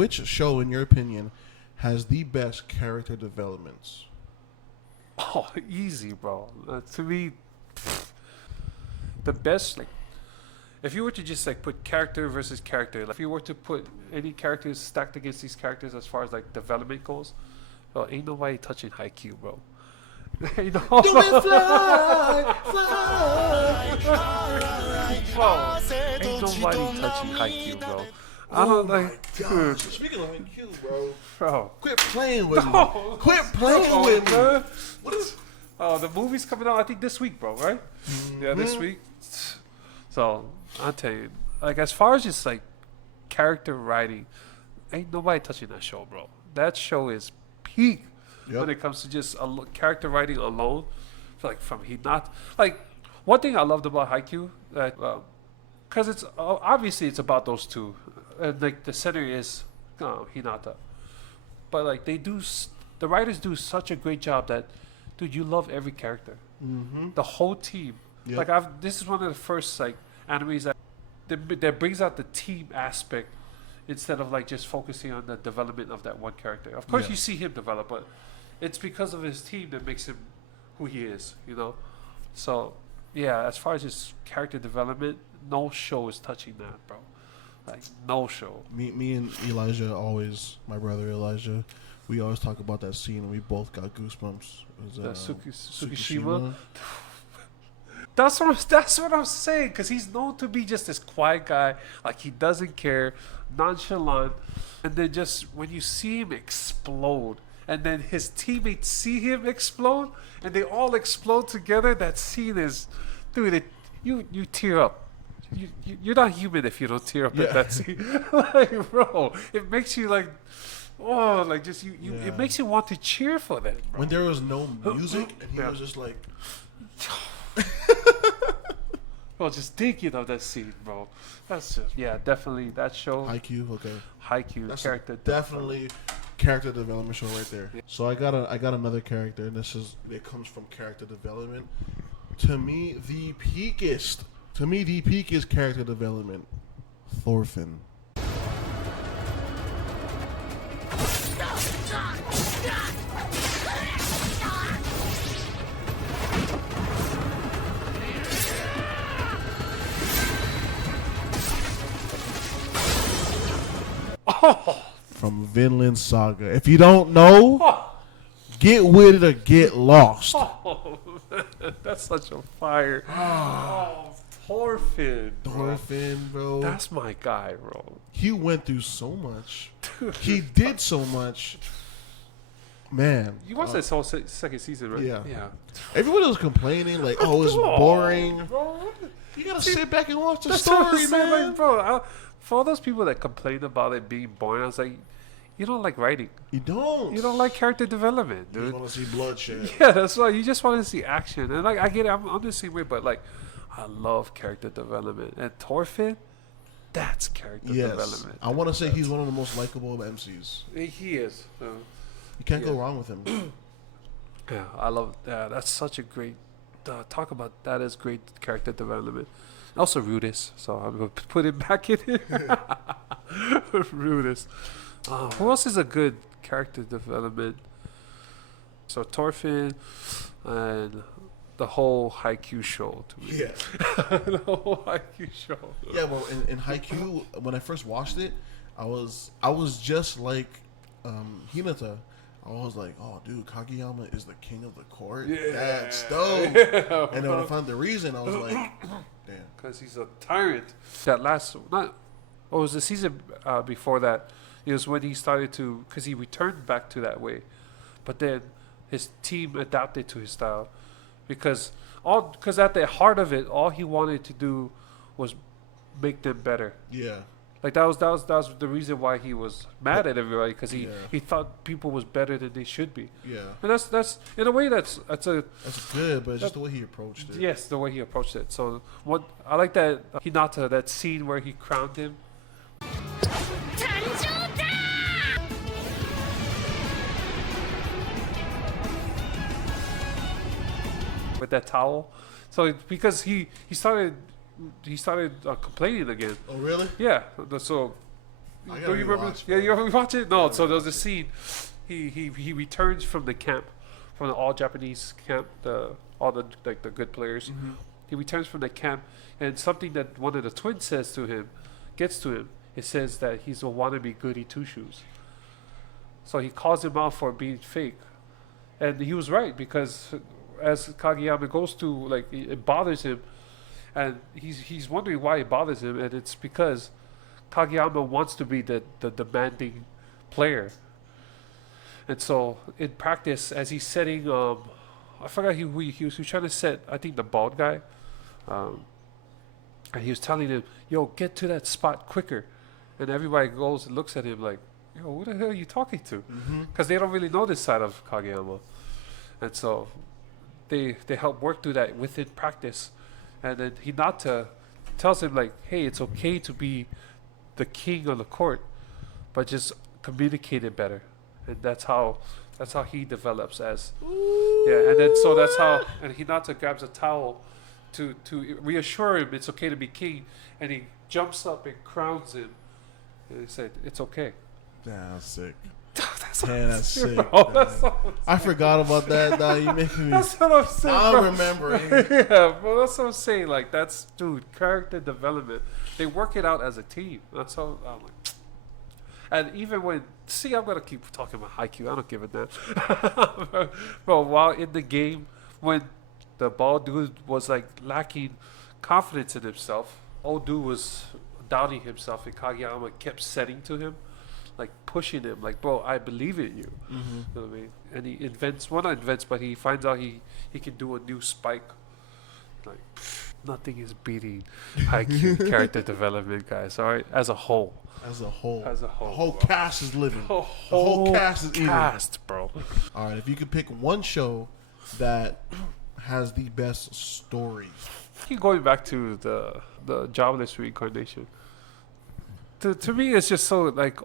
which show, in your opinion, has the best character developments? Oh, easy, bro. To me, the best, like, if you were to just like put character versus character, like if you were to put any characters stacked against these characters as far as like development goes, well, ain't nobody touching Haikyuu, bro. You know? Do it fly, fly. Bro, ain't nobody touching Haikyuu, bro. I don't like, dude, Speaking of IQ, bro, bro. quit playing with me. No. Quit playing with me. man. What is? Oh, the movie's coming out, I think, this week, bro, right? Yeah, this week. So, I'll tell you, like, as far as just, like, character writing, ain't nobody touching that show, bro. That show is peak when it comes to just character writing alone. Like, from Hinata. Like, one thing I loved about Haikyuu, that, because it's, obviously, it's about those two. And, like, the center is Hinata. But, like, the writers do such a great job that, dude, you love every character. Mm-hmm. The whole team. Yep. Like this is one of the first like animes that brings out the team aspect instead of like just focusing on the development of that one character. Of course, you see him develop, but it's because of his team that makes him who he is. You know, so yeah. As far as just character development, no show is touching that, bro. Like no show. Me and Elijah always, my brother Elijah, we always talk about that scene and we both got goosebumps. It was, Tsukishima. That's what I'm saying, because he's known to be just this quiet guy, like he doesn't care, nonchalant, and then just when you see him explode, and then his teammates see him explode, and they all explode together, that scene is, dude, you tear up. You're not human if you don't tear up at that scene. Like, bro, it makes you like, oh, like just it makes you want to cheer for them, bro. When there was no music and he was just like. Well, just thinking of that scene, bro. That's just definitely that show. Haikyuu, okay. Haikyuu That's character definitely character development show right there. Yeah. So I got another character, and it comes from character development. To me, the peakest character development, Thorfinn. From Vinland Saga. If you don't know, get with it or get lost. That's such a fire. Thorfinn. Thorfinn, bro. That's my guy, bro. He went through so much. He did so much. Man. You watched that whole second season, right? Yeah. Everyone was complaining, like, oh, it's boring. Bro. You gotta sit back and watch the That's story, man. like, bro, for all those people that complain about it being boring, I was like, you don't like writing. You don't. You don't like character development, dude. You want to see bloodshed. Yeah, that's why. You just want to see action. And, like, I get it. I'm the same way, but, like, I love character development. And Thorfinn, that's character development. I want to say he's one of the most likable MCs. He is. You can't go wrong with him. Yeah, I love that. That's such a great talk about that is great character development. Also Rudis, so I'm gonna put it back in here. Rudis. Who else is a good character development? So Thorfinn and the whole Haikyuu show to me. Yeah. The whole Haikyuu show. Yeah, well, in Haikyuu, when I first watched it, I was just like Hinata. I was like, oh, dude, Kageyama is the king of the court? Yeah. That's dope. Yeah, and then when I found the reason, I was like, damn. Because he's a tyrant. That last, what was the season before that? It was when he started to, because he returned back to that way. But then his team adapted to his style. Because at the heart of it, all he wanted to do was make them better. Yeah. Like that was the reason why he was mad at everybody, because he thought people was better than they should be. Yeah. And that's in a way that's good, but it's just the way he approached it. Yes, the way he approached it. So I like that Hinata, that scene where he crowned him. With that towel. So because he started complaining again. Oh, really? Yeah. So I Do you remember? watch, Yeah, you ever watch it? No. So there was a watch it. scene. He returns from the camp, from the all Japanese camp. All the like the good players. Mm-hmm. He returns from the camp, and something that one of the twins says to him, gets to him. It says that he's a wannabe goody two shoes. So he calls him out for being fake, and he was right because as Kageyama goes to like it bothers him, and he's wondering why it bothers him, and it's because Kageyama wants to be the demanding player. And so in practice, as he's setting, I forgot he was trying to set, I think, the bald guy, and he was telling him, "Yo, get to that spot quicker," and everybody goes and looks at him like, "Yo, who the hell are you talking to?" Because they don't really know this side of Kageyama, and so they help work through that within practice, and then Hinata tells him like, "Hey, it's okay to be the king of the court, but just communicate it better," and that's how he develops as yeah. And then so that's how, and Hinata grabs a towel to reassure him it's okay to be king, and he jumps up and crowns him, and he said, "It's okay." That's sick. That's Man, that's sick. bro. That's what I'm I forgot about that. Now you making me. That's what I'm saying. I bro. remember. Yeah, bro, that's what I'm saying. Like, that's, dude, character development. They work it out as a team. That's how I'm like. And even when, see, I'm gonna keep talking about Haikyuu. I don't give a damn. Bro, while in the game, when the bald dude was like lacking confidence in himself, old dude was doubting himself, and Kageyama kept setting to him, like pushing him, like, "Bro, I believe in you." You know what I mean? And he invents, well, not invents, but he finds out he can do a new spike. Like, nothing is beating Haikyuu character development, guys. All right, as a whole. As a whole. As a whole, The whole bro. cast is living. The whole cast is eating. cast, bro. All right, if you could pick one show that has the best story. Keep going back to the jobless reincarnation. To me, it's just so like,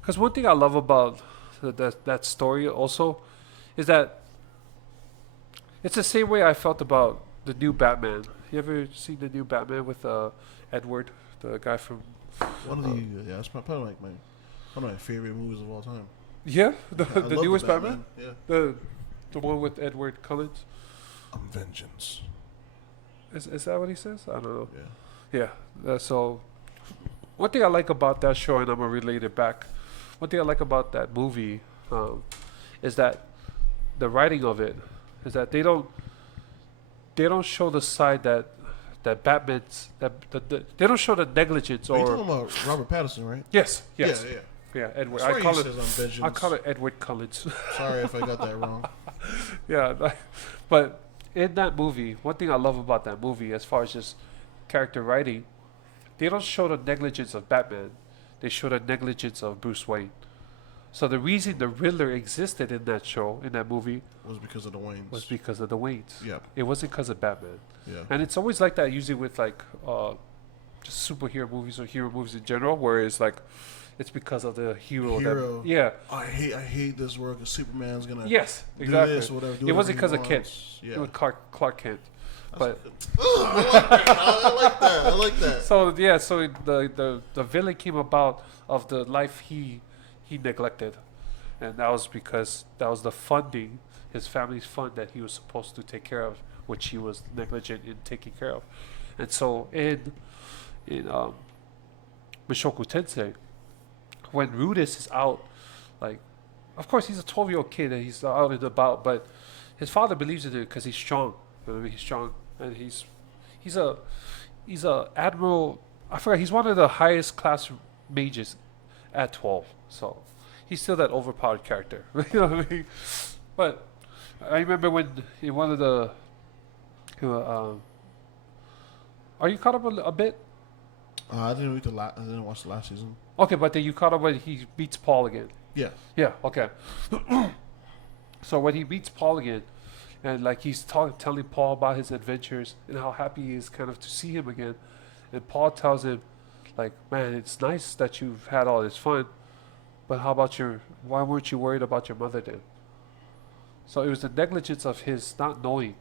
because one thing I love about that story also is that it's the same way I felt about the new Batman. You ever seen the new Batman with Edward, the guy from? One of the that's probably like one of my favorite movies of all time. Yeah, I the love newest Batman. Yeah. The one with Edward Cullen. Vengeance. Is that what he says? I don't know. Yeah. Yeah. So, one thing I like about that show, and I'm gonna relate it back. One thing I like about that movie is that the writing of it is that they don't show the side that Batman's they don't show the negligence You're or talking about Robert Pattinson, right? yes Yeah. yeah Edward. I I Vengeance. call it Edward Cullens. Sorry if I got that wrong. Yeah, but in that movie, one thing I love about that movie, as far as just character writing, they don't show the negligence of Batman. They show the negligence of Bruce Wayne. So the reason the Riddler existed in that show, in that movie, Was because of the Waynes. was because of the Waynes. Yeah. It wasn't because of Batman. Yeah. And it's always like that, usually with like just superhero movies or hero movies in general, where it's like it's because of the hero. Hero. Yeah. I hate this work. Cause Superman's gonna. Yes, do exactly. this, whatever, do It wasn't whatever because he of Kent. wants. It Yeah. was Clark Kent. But I like that. I like that. so yeah, so the villain came about of the life he neglected, and that was because that was the funding, his family's fund that he was supposed to take care of, which he was negligent in taking care of. And so in Mushoku Tensei, when Rudis is out, like, of course he's a 12-year-old kid and he's out and about, but his father believes in him because he's strong. You know what I mean? He's strong, and he's a admiral. I forgot. He's one of the highest class mages at 12. So he's still that overpowered character. You know what I mean? But I remember when in one of the are you caught up a bit? I didn't read I didn't watch the last season. Okay, but then you caught up when he beats Paul again. Yeah. Yeah, okay. So when he meets Paul again, and like he's telling Paul about his adventures and how happy he is kind of to see him again, and Paul tells him, like, man, it's nice that you've had all this fun, but how about why weren't you worried about your mother then? So it was the negligence of his not knowing.